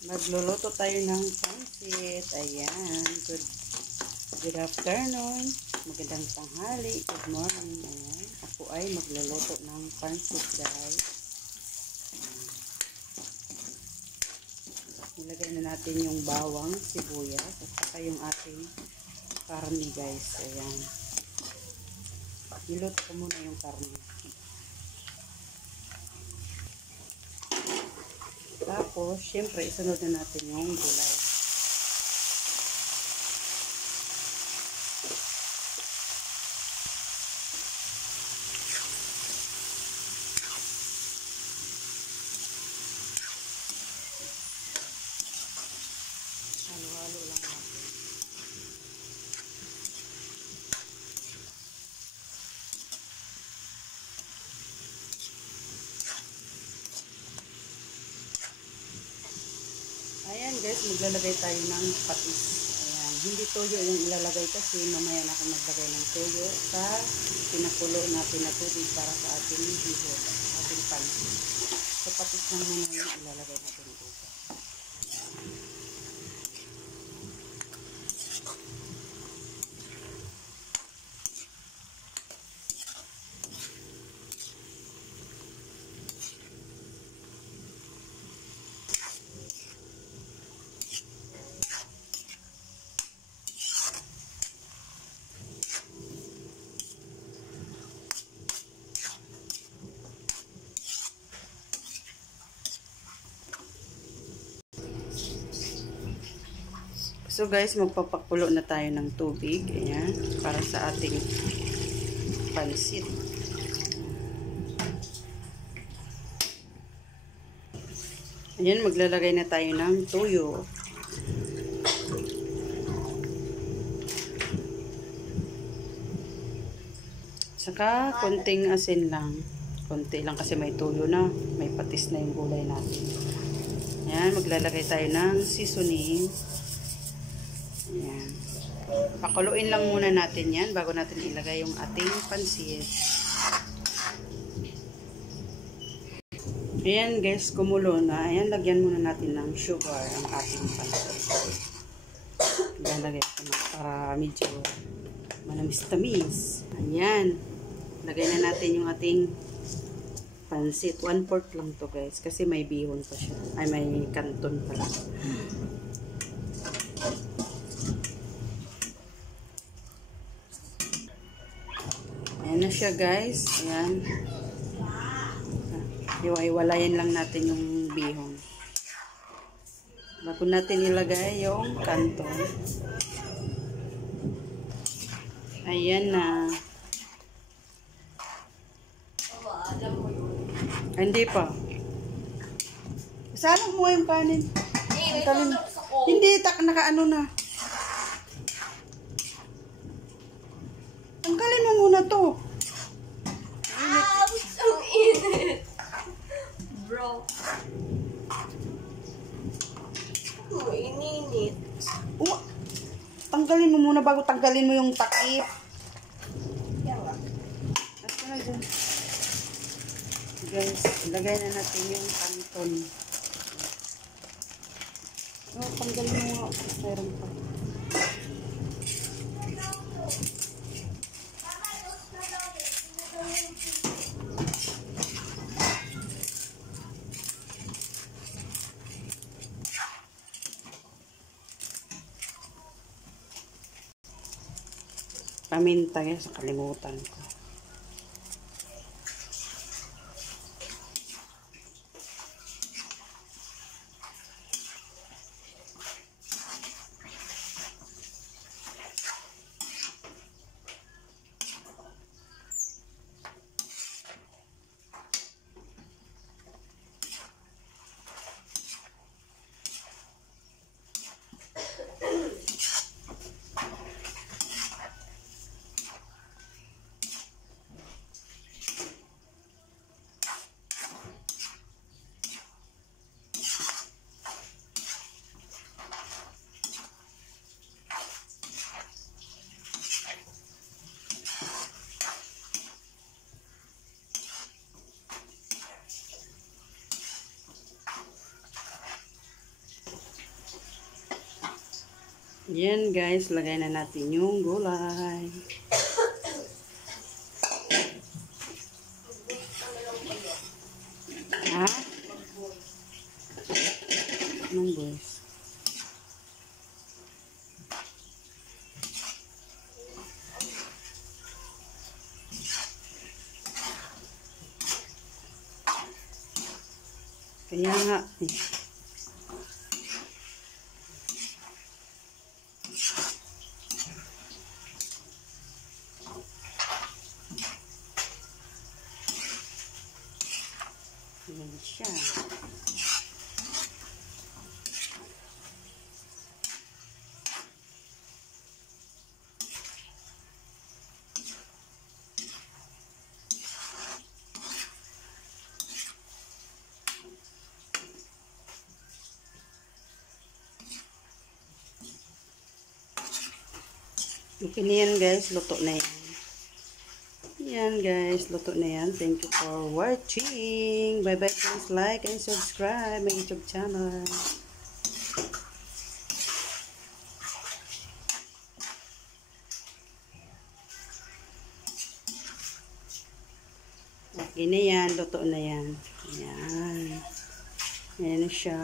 Magluluto tayo ng pansit. Ayan. Good afternoon. Magandang tanghali. Good morning. Ayan. Ako ay magluluto ng pansit, guys. Nilagay na natin yung bawang, sibuyas, at saka yung ating karne, guys. Ayan. Niluto ko muna yung karne. Tapos, syempre, isunod na natin yung gulay. Halo-halo lang natin. Ayan guys, maglalagay tayo ng patis. Ayan, hindi toyo yung ilalagay kasi mamaya na ako maglagay ng toyo sa pinakulo natin na tubig para sa ating bihon, ating pansit. So patis lang muna yung ilalagay natin dito. So guys, magpapakulo na tayo ng tubig, ayan, para sa ating pansit. Ayan, maglalagay na tayo ng toyo. Saka konting asin lang. Konti lang kasi may toyo na, may patis na yung gulay natin. Ayan, maglalagay tayo ng seasoning. Ayan. Pakuluin lang muna natin yan bago natin ilagay yung ating pansit. Ayan guys, kumulo na. Ayan, lagyan muna natin ng sugar ang ating pansit. Lalagay ko na para medyo manamis-tamis. Ayan. Lagay na natin yung ating pansit. 1/4 lang to guys kasi may bihon pa siya. Ay, may kanton pala. Ayan na siya guys. Ayan. Iwaiwalayan lang natin yung bihon. Bago natin ilagay yung kanton. Ayan na. Hindi pa. Saan mo yung kanin? Hindi, nakaano na. Tanggalin mo muna to. Ouch! Ang init! Bro. Oh, ininit. Tanggalin mo muna bago tanggalin mo yung takip. Yan nga. Ito na dyan. Guys, ilagay na natin yung kanton. Tanggalin mo nga. Meron pa. Paminta guys, kalimutan ko. Yan guys, lagay na natin yung gulay. Ha? Anong boys? Kaya nga eh. Yan siya. Okay na yan guys, luto na yan. Yan guys, luto na yan. Thank you for watching. Bye bye, please like and subscribe my YouTube channel. Okay na yan, luto na yan. Yan. Yan na siya.